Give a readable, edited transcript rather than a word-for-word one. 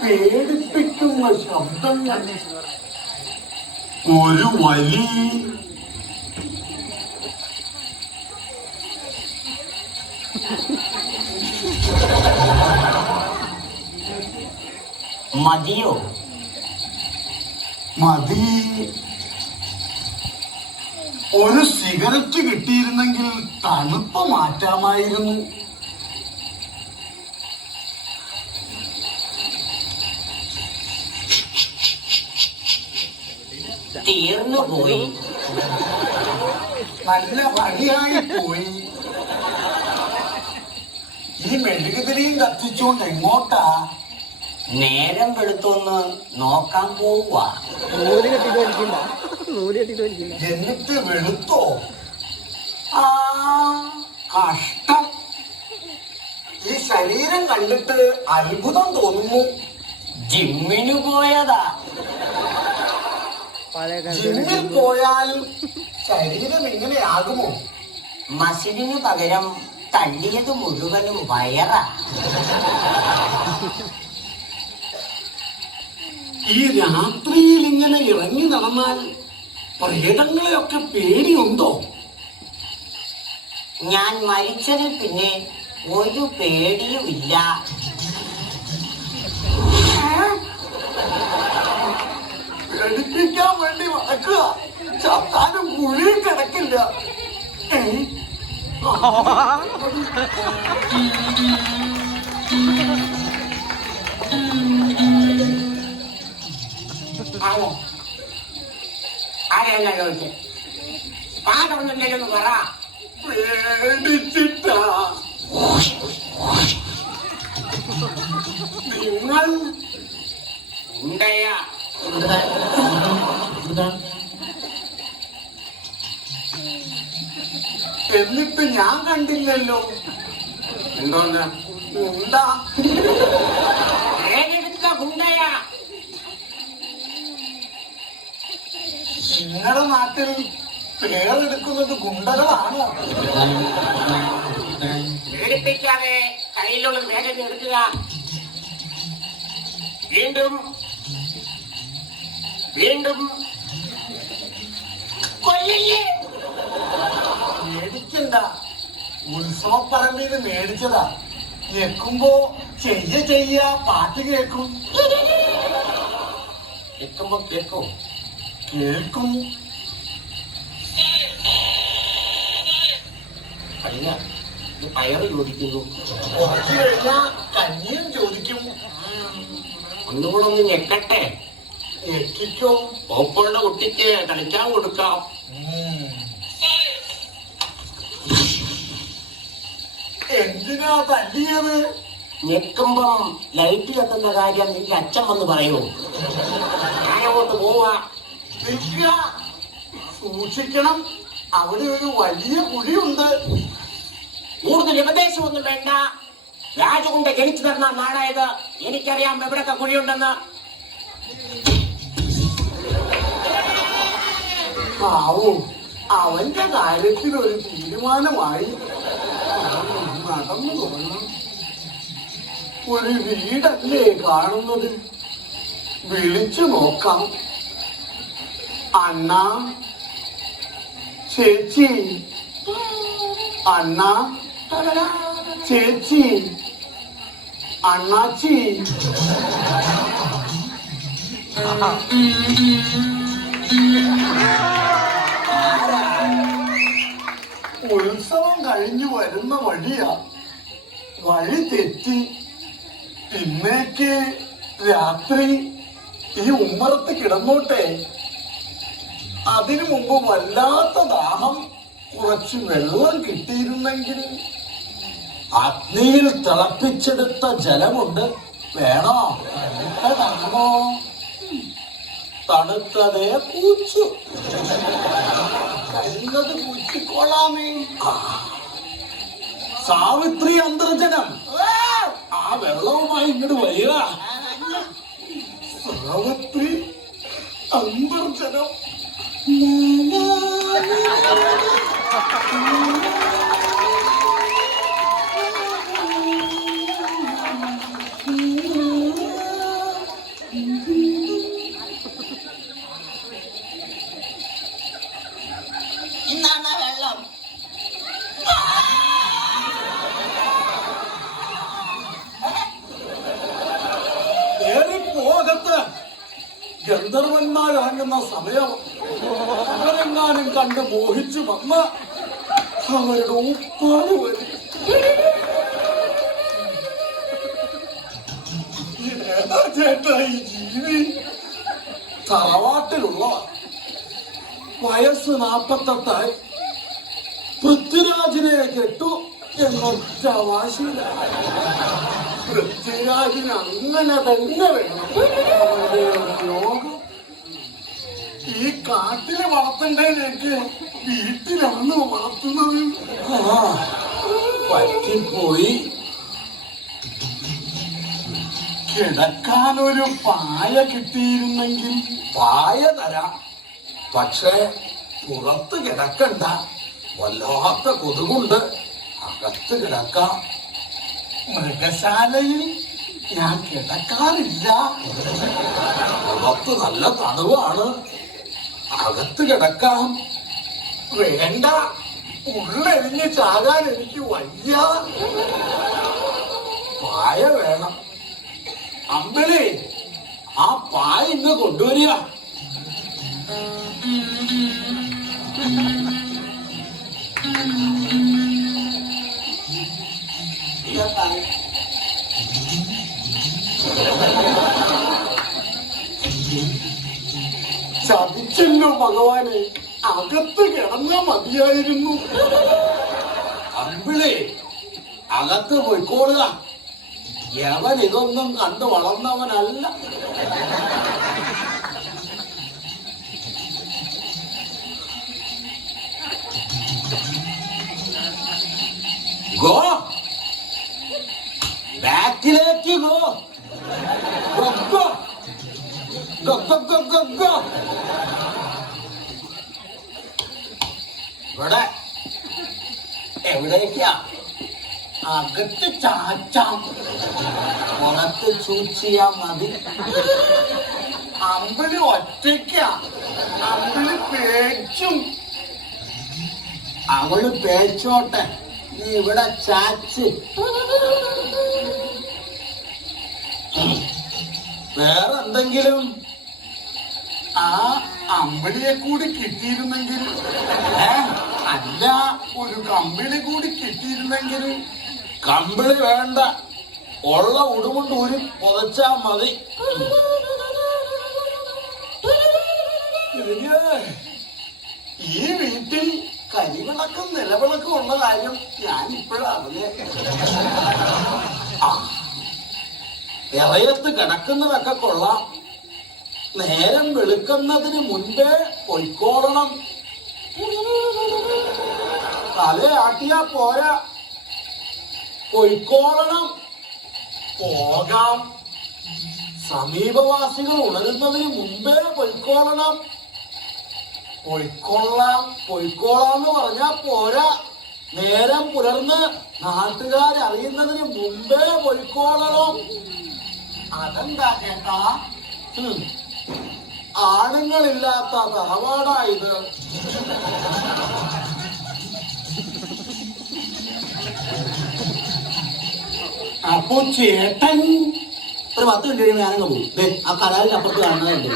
പേടിപ്പിക്കുന്ന ശബ്ദങ്ങൾ, ഒരു വലിയ മതിയോ? മതി. ഒരു സിഗരറ്റ് കിട്ടിയിരുന്നെങ്കിൽ തണുപ്പ് മാറ്റാമായിരുന്നു. തീർന്നു പോയി. നല്ല പണിയായി പോയി. ഈ മെഴുകുതിരിയും കത്തിച്ചോണ്ട് എങ്ങോട്ടാ? നേരം വെളുത്തൊന്ന് നോക്കാൻ പോവുക. എന്നിട്ട് വെളുത്തോ? ആ, കഷ്ടം. ഈ ശരീരം കണ്ടിട്ട് അത്ഭുതം തോന്നുന്നു. ജിമ്മിനു പോയതാ. ജിമ്മിൽ പോയാൽ ശരീരം ഇങ്ങനെയാകുമോ? മസിലിനു പകരം തള്ളിയത് മുഴുവനും വയറാ. ഈ രാത്രിയിൽ ഇങ്ങനെ ഇറങ്ങി നടന്നാൽ പ്രേതങ്ങളെയൊക്കെ പേടിയുണ്ടോ? ഞാൻ മരിച്ചതിൽ പിന്നെ ഒരു പേടിയുമില്ല. പേടിപ്പിക്കാൻ വേണ്ടി നടക്കുക. ചത്താനും കുഴിയും കിടക്കില്ല. ആരെയല്ല ചോദിച്ചത്? പാടൊന്നുമില്ലെന്ന് പറ. പേടിച്ചിട്ടാ. നിങ്ങൾ ഉണ്ടയാ. എന്നിട്ട് ഞാൻ കണ്ടില്ലല്ലോ. എന്തോന്ന്? ഉണ്ടാ. ഏതെടുക്ക ഗുണ്ടയാ. നിങ്ങളുടെ നാട്ടിൽ പേരെടുക്കുന്നത് ഗുണ്ടകളാണോ? പേടിപ്പിക്കാതെ കയ്യിലുള്ള വേഗം എടുക്കുക. വീണ്ടും വീണ്ടും കൊല്ലില്ലേ. മേടിക്കണ്ട. ഉത്സവപ്പറമ്പിൽ മേടിച്ചതാ. ഞെക്കുമ്പോ ചെയ്യ പാട്ട് കേൾക്കും. കേൾക്കുമ്പോ കേൾക്കും. കേൾക്കും. കഴിഞ്ഞ പയറ് ചോദിക്കുന്നു. കുറച്ചു കഴിഞ്ഞാ കഞ്ഞിയും ചോദിക്കും. ഒന്നുകൂടെ ഒന്ന് ഞെക്കട്ടെ. ഞെക്കിക്കോ. ഓപ്പുള്ള കുട്ടിക്ക് കളിക്കാൻ കൊടുക്കാം. എന്തിനാ തല്ലിയത്? ഞെക്കുമ്പം ലൈറ്റ് കത്തുന്ന കാര്യം നിന്റെ അച്ഛൻ വന്ന് പറയൂ. ഞാനങ്ങോട്ട് പോവാ. നിൽക്കുക. സൂക്ഷിക്കണം. അവിടെ ഒരു വലിയ കുഴിയുണ്ട്. കൂടുതൽ ഉപദേശമൊന്നും വേണ്ട. രാജകുണ്ട ജനിച്ചു തന്ന നാടായത്. എനിക്കറിയാം എവിടൊക്കെ കുഴിയുണ്ടെന്ന്. ആവും. അവന്റെ കാര്യത്തിൽ ഒരു തീരുമാനമായി. നടന്നു തോന്നണം. ഒരു വീടല്ലേ കാണുന്നത്? വിളിച്ചു നോക്കാം. അണ്ണ, ചേച്ചി. അണ്ണ, ചേച്ചി, അണ്ണാച്ചി. ഉത്സവം കഴിഞ്ഞു വരുന്ന വഴിയാ. വഴി തെറ്റി. ഇന്നേക്ക് രാത്രി ഈ ഉമ്മറത്ത് കിടന്നോട്ടെ. അതിനു മുമ്പ് വല്ലാത്ത ദാഹം. കുറച്ച് വെള്ളം കിട്ടിയിരുന്നെങ്കിൽ. അഗ്നിയിൽ തിളപ്പിച്ചെടുത്ത ജലമുണ്ട്. വേണോ? തണുത്തതാണോ? തണുത്തതേ പൂച്ചു. കരിന്നത് പൂച്ചിക്കോളാമേ. സാവിത്രി അന്തർജനം. ആ വെള്ളവുമായി ഇങ്ങോട്ട് വരിക. സാവിത്രി അന്തർജനം. അകത്ത് ഗന്ധർവന്മാരാകുന്ന സമയം അവരെങ്ങാനും കണ്ട് മോഹിച്ചു വന്ന അവരുടെ ഉപ്പാട് വരും. ഏതാ ചേട്ടാ ഈ ജീവി? തറവാട്ടിലുള്ള വയസ്സ് 48 പൃഥ്വിരാജിനെ കെട്ടു എന്നൊറ്റ വാശിയില്ല. പൃഥ്വിരാജിന് അങ്ങനെ തന്നെ വേണം. അവന്റെ യോഗം ഈ കാട്ടില് വളർത്തേണ്ടതിലേക്ക് വീട്ടിലാണ് വളർത്തുന്നത്. പറ്റിപ്പോയി. കിടക്കാനൊരു പായ കിട്ടിയിരുന്നെങ്കിൽ പായ തരാം. പക്ഷേ പുറത്ത് കിടക്കണ്ട. വല്ലാത്ത കൊതുകുണ്ട്. അകത്ത് കിടക്കാം. മൃഗശാലയിൽ ഞാൻ കിടക്കാറില്ല. പുറത്ത് നല്ല തണുവാണ്. അകത്ത് കിടക്കാം. വേണ്ട, ഉള്ളെരിഞ്ഞ് ചാകാൻ എനിക്ക് വയ്യ. പായ വേണം. അമ്പിളി, ആ പായ ഇന്ന് കൊണ്ടുവരിക. ചതിച്ചല്ലോ ഭഗവാനെ, അകത്ത് കിടന്നാ മതിയായിരുന്നു. അമ്പിളി, അകത്ത് പോയിക്കോളുക. യവൻ ഇതൊന്നും കണ്ടു വളർന്നവനല്ല. ഗോ, ബാക്കിലേക്ക് ഗോ. ഇവിടെ എവിടേക്കാ? അകത്ത് ചാച്ചാം, പുറത്ത് ചൂച്ചിയാ മതി. അമ്പിളി ഒറ്റയ്ക്കാ. അമ്പിളി പേച്ചും. അവള് പേച്ചോട്ടെ, നീ ഇവിടെ ചാച്ച്. വേറെന്തെങ്കിലും? ആ അമ്പിളിയെ കൂടി കിട്ടിയിരുന്നെങ്കിൽ, അല്ല, ഒരു കമ്പിളി കൂടി കിട്ടിയിരുന്നെങ്കിൽ. കമ്പിളി വേണ്ട, ഉള്ള ഉടുമുണ്ട് ഊരി പുതച്ചാ മതി. ഈ വീട്ടിൽ കരിവിളക്കും നിലവിളക്കും ഉള്ള കാര്യം ഞാൻ ഇപ്പോഴറിഞ്ഞേ. ഇറയത്ത് കിടക്കുന്നതൊക്കെ കൊള്ളാം. നേരം വെളുക്കുന്നതിന് മുൻപേ പൊയ്ക്കോളണം. തലയാട്ടിയാ പോരാ, പൊയ്ക്കോളണം. പോകാം. സമീപവാസികൾ ഉണരുന്നതിന് മുമ്പേ പൊയ്ക്കോളണം. പൊയ്ക്കോളാന്ന് പറഞ്ഞാ പോരാ, നേരം പുലർന്ന് നാട്ടുകാരറിയുന്നതിന് മുമ്പേ പൊയ്ക്കോളണം. അതെന്താ ചേട്ടാ? ആണുങ്ങളില്ലാത്ത തറവാടായത്. അപ്പൊ ചേട്ടൻ ഒരു 10 മിനിറ്റ് കഴിയുമ്പോൾ ഞാനങ്ങ് പോകും. ആ കടലിന്റെ അപ്പുറത്ത് കാണുന്നതുണ്ട്.